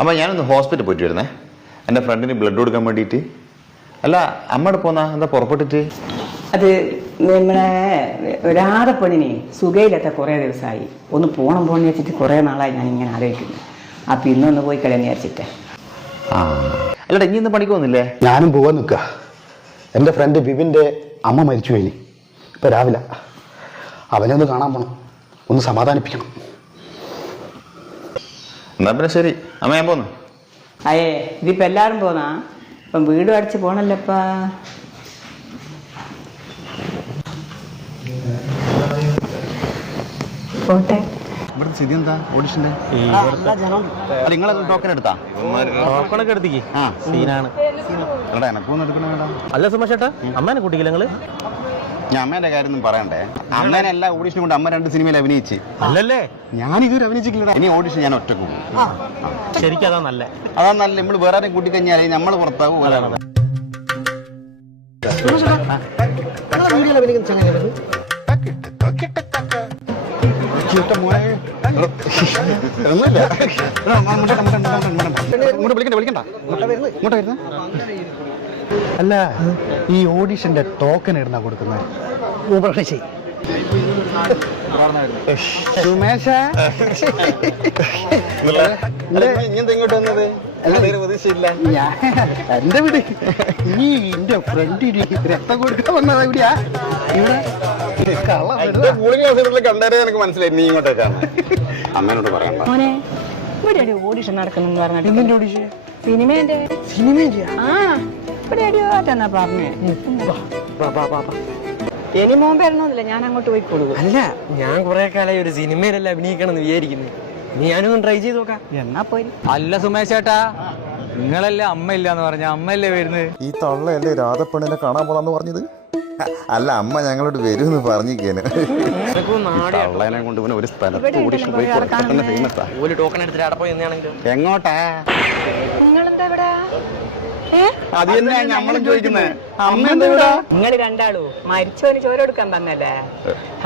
അമ്മ ഞാനൊന്ന് ഹോസ്പിറ്റലിൽ പോയിട്ട് വരുന്നേ, എൻ്റെ ഫ്രണ്ടിന് ബ്ലഡ് കൊടുക്കാൻ വേണ്ടിയിട്ട്. അല്ല അമ്മയുടെ പോന്നാ എന്താ പുറപ്പെട്ടിട്ട്? അത് നമ്മളെ ഒരാതെ പെണ്ണിനെ സുഖയിലെത്ത കുറേ ദിവസമായി. ഒന്ന് പോകണം വെച്ചിട്ട് കുറേ നാളായി ഞാൻ ഇങ്ങനെ ആലോചിക്കുന്നു. അപ്പം ഇന്നൊന്ന് പോയി കളയാന്ന് വിചാരിച്ചിട്ട്. ആ അല്ലടാ ഇനി ഇന്ന് പണിക്ക് പോകുന്നില്ലേ? ഞാനും പോകാൻ നിൽക്കുക. എൻ്റെ ഫ്രണ്ട് ബിബിൻ്റെ അമ്മ മരിച്ചു കഴിഞ്ഞു. ഇപ്പം രാവിലെ അവനെ ഒന്ന് കാണാൻ പോകണം, ഒന്ന് സമാധാനിപ്പിക്കണം. എന്നാ പിന്നെ ശരി അമ്മ, ഞാൻ പോന്നു. അയേ ഇതിപ്പോൾ എല്ലാവരും പോന്നാ? ഇപ്പം വീട് അടിച്ച് പോകണല്ലപ്പാ. പോട്ടെ. ഇവിടെ സ്ഥിതി എന്താ ഓഡിഷന്റെ? നിങ്ങളത് ടോക്കൺ എടുത്താ? ടോക്കണൊക്കെ എടുത്തിക്ക്. സീനാണ്. എനക്കൊന്നും എടുക്കണ വേണ്ട. അല്ല സുമേഷ് ചേട്ടാ, അമ്മേനെ കൂട്ടിക്കില്ല നിങ്ങള്? ഞാൻ അമ്മേന്റെ കാര്യം ഒന്നും പറയണ്ടേ. അമ്മേനെ എല്ലാ ഓഡിഷനും കൊണ്ട് അമ്മ 2 സിനിമയിൽ അഭിനയിച്ച്. അല്ലല്ലേ, ഞാൻ ഇതുവരെ അഭിനയിച്ചിട്ടില്ല. ഇനി ഓഡിഷൻ ഞാൻ ഒറ്റ പോകും. ശരിക്കും അതാ നല്ല. അതാ നല്ല. നമ്മൾ വേറെ ആരെയും കൂട്ടിക്കഴിഞ്ഞാൽ നമ്മൾ പുറത്താവും. അല്ല, ഈ ഓഡിഷന്റെ ടോക്കൺ ഇടുന്ന കൊടുക്കുന്നത്? ഇങ്ങോട്ട് വന്നത് എന്റെ വീട്. നീ എന്റെ ഫ്രണ്ടിന് രക്തം കൊടുക്കാൻ വന്നതാ ഇവിടെയാ? കണ്ടേ എനിക്ക് മനസ്സിലായി നീ ഇങ്ങോട്ടേക്കാണ്. അമ്മേനോട് പറയണ്ട. മോനെ ഇവിടെ ഒരു ഓഡിഷൻ നടക്കുന്നെന്ന് പറഞ്ഞിട്ട്. ഓഡിഷൻ? സിനിമേന്റെ. സിനിമയില്ല? ആ ഇവിടെ എവിടെയോട്ടെന്നാ പറഞ്ഞേ. ഇനി മോൻ വരണമെന്നില്ല, ഞാൻ അങ്ങോട്ട് പോയിക്കോളൂ. അല്ല, ഞാൻ കുറെ കാലമായി ഒരു സിനിമയിലല്ല അഭിനയിക്കണം എന്ന് വിചാരിക്കുന്നു. ഞാനൊന്നും ട്രൈ ചെയ്ത് നോക്കാം. എന്നാ പോയി. അല്ല സുമേഷ് ചേട്ടാ, നിങ്ങളല്ലേ അമ്മ ഇല്ലാന്ന് പറഞ്ഞ? അമ്മയല്ലേ വരുന്നത്? ഈ തള്ളയല്ലേ രാധപ്പെണ്ണിനെ കാണാൻ പോണെന്ന് പറഞ്ഞത്? അല്ല, അമ്മ ഞങ്ങളോട് വരുമെന്ന് പറഞ്ഞിരിക്കേന്. തള്ളേനെ കൊണ്ട് പിന്നെ ഒരു സ്ഥലത്ത് ഓഡിഷൻ പോയി തന്നെ ഫേമസാ. ഒരു ടോക്കൺ എടുത്തിട്ട് അവിടെ പോയി നിന്നാണെങ്കിലും. എങ്ങോട്ടാ? നിങ്ങളെന്താ ഇവിടെ? അത് തന്നെയാ നമ്മളും ചോദിക്കുന്നത്. അമ്മ എന്താ ഇവിടെ? നിങ്ങൾ രണ്ടാളൂ മരിച്ചവന് ചോര കൊടുക്കാൻ പറഞ്ഞല്ലേ?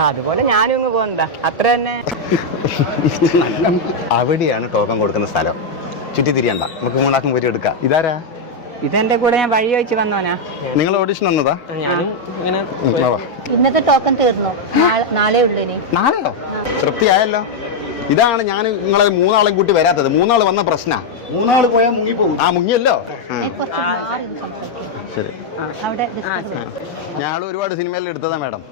അതുപോലെ ഞാനും ഇങ്ങ് പോകുന്നതാ, അത്ര തന്നെ. അവിടെയാണ് ടോക്കൺ കൊടുക്കുന്ന സ്ഥലം. ചുറ്റി തിരിയണ്ട, നമുക്ക് 3 പേര് എടുക്കാം. ഇതാരാ? ഇതെന്റെ കൂടെ ഞാൻ വഴി വെച്ച് വന്നോനാ. നിങ്ങൾ ഓഡിഷൻ വന്നതാ? ഞാനും ഇങ്ങനെ ഇന്നത്തെ ടോക്കൺ തീർന്നു, നാളെ ഉള്ളു. നാളെയോ? തൃപ്തിയായല്ലോ. ഇതാണ് ഞാൻ നിങ്ങളെ 3 ആളെയും കൂട്ടി വരാത്തത്. 3 ആള് വന്ന പ്രശ്ന. 3 ആള് പോയാൽ മുങ്ങിപ്പോകും. ആ മുങ്ങിയല്ലോ. അവിടെ ശരി. അവിടെ ഞാൻ ഒരുപാട് സിനിമയിൽ എടുത്തതാ മാഡം.